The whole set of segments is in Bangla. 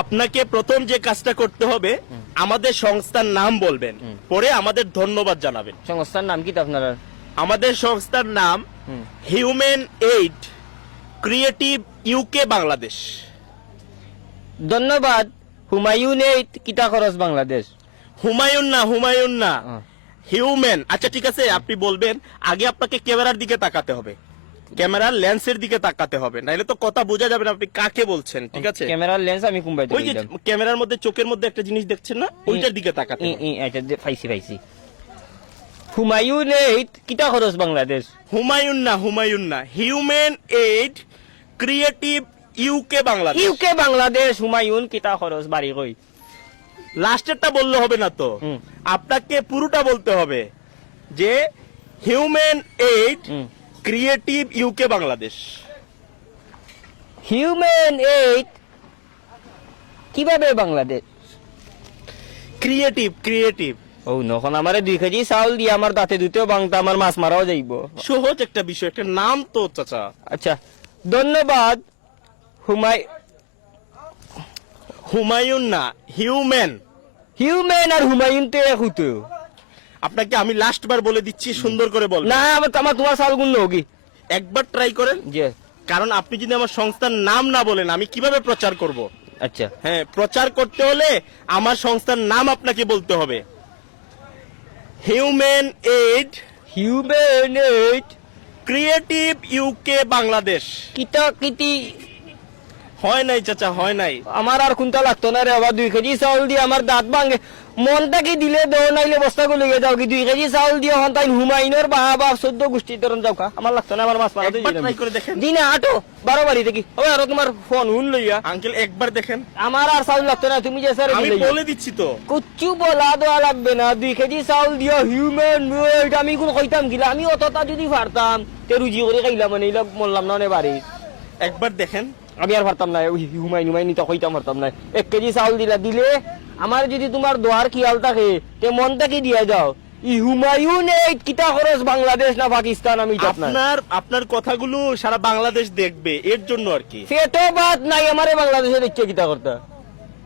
আপনাকে প্রথম যে কাজটা করতে হবে, আমাদের সংস্থার নাম বলবেন, পরে আমাদের ধন্যবাদ জানাবেন। সংস্থার নাম কি আপনার? আমাদের সংস্থার নাম human aid creative UK Bangladesh. ধন্যবাদ। হুমায়ুন এইড কিতা খরচ বাংলাদেশ। হুমায়ুন না হিউম্যান। আচ্ছা ঠিক আছে, আপনি বলবেন, আগে আপনাকে ক্যামেরার দিকে তাকাতে হবে, ক্যামেরার লেন্সের দিকে তাকাতে হবে, নাইলে তো কথা বোঝা যাবে না আপনি কাকে বলছেন। ঠিক আছে, ক্যামেরার লেন্স আমি কুম্বাইতে ওই যে ক্যামেরার মধ্যে চোখের মধ্যে একটা জিনিস দেখছেন না, ওইটার দিকে তাকাতে হবে। এটা পাইছি। হুমায়ুন এইড কিতা খরচ বাংলাদেশ। হুমায়ুন না human aid creative UK Bangladesh. UK Bangladesh Humayun কিতা খরচ বাড়ি কই। লাস্টেরটা বললে হবে না তো, আপনাকে পুরোটা বলতে হবে যে human aid creative UK Bangladesh. Human aid কিভাবে বাংলাদেশ। ক্রিয়েটিভ ও নখন আমারে 2 কেজি চাউল দিয়ে আমার দাঁতে দুতেও বাংতা আমার মাছ মারাও যাইব। সহজ একটা বিষয়, একটা নাম তো চাচা। আচ্ছা ধন্যবাদ। হুমায়ুন না হিউম্যান। হিউম্যান আর হুমায়ুন তো এক হতো। আপনাকে আমি লাস্ট বার বলে দিচ্ছি, সুন্দর করে বলবেন। না আমার তোমার চাউল গুণ হোগি। একবার ট্রাই করেন, জি। কারণ আপনি যদি আমার সংস্থার নাম না বলেন আমি কিভাবে প্রচার করব। আচ্ছা হ্যাঁ, প্রচার করতে হলে আমার সংস্থার নাম আপনাকে বলতে হবে। Human aid creative UK Bangladesh. কিতা কিতি হয় নাই চাচা, হয় নাই। আমার আর কোনটা লাগতো না রে বাবা। 2 কেজি চাউল দিয়ে আমার দাঁত ভাঙে। মনটা কি দিলে দেও নাইলে বস্তা গুলো যাও কি। 2 কেজি চাউল দিয়ে হন তাই হুমায়ুনের বাবা 14 গোষ্ঠী তরণ যাও কা। আমার লাগতো না, আমার মাছ মারা একবার ট্রাই করে দেখেন। দিনে আটো 12 বাড়ি দেখি ওই আর তোমার ফোন হুন লইয়া। আঙ্কেল একবার দেখেন। আমার আর চাউল লাগতো না, তুমি যে স্যার আমি বলে দিচ্ছি তো। কুচ্ছু বলা দেওয়া লাগবে না। 2 কেজি চাউল দিয়া হিউম্যান ওয়েট আমি কোন কইতাম গিলা। আমি অতটা যদি পারতাম তে রুজি করে খাইলাম মানে এলা মরলাম না নে বাড়ি। একবার দেখেন। আমি আর পারতাম না, ওই হুমায়ুন তো কইতাম পারতাম না। 1 কেজি চাউল দিলে আমার যদি তোমার দোয়ার খেয়াল থাকে তে মনটাকে দিয়ে যাও। ই হুমায়ুন এইড কিতা খরচ বাংলাদেশ না পাকিস্তান আমি আপনার কথাগুলো সারা বাংলাদেশ দেখবে, এর জন্য আর কি। পেটো বাত নাই আমারে বাংলাদেশের ইচ্ছে কিতা করতে।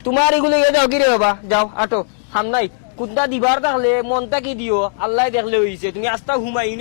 তোমার এগুলো ইয়ে যাও কি রে বাবা, যাও আটো হাম নাই। কুন্তা দিবার থাকলে মনটা কি দিও, আল্লাহ দেখলে হইছে। তুমি আস্তা হুমায়ুন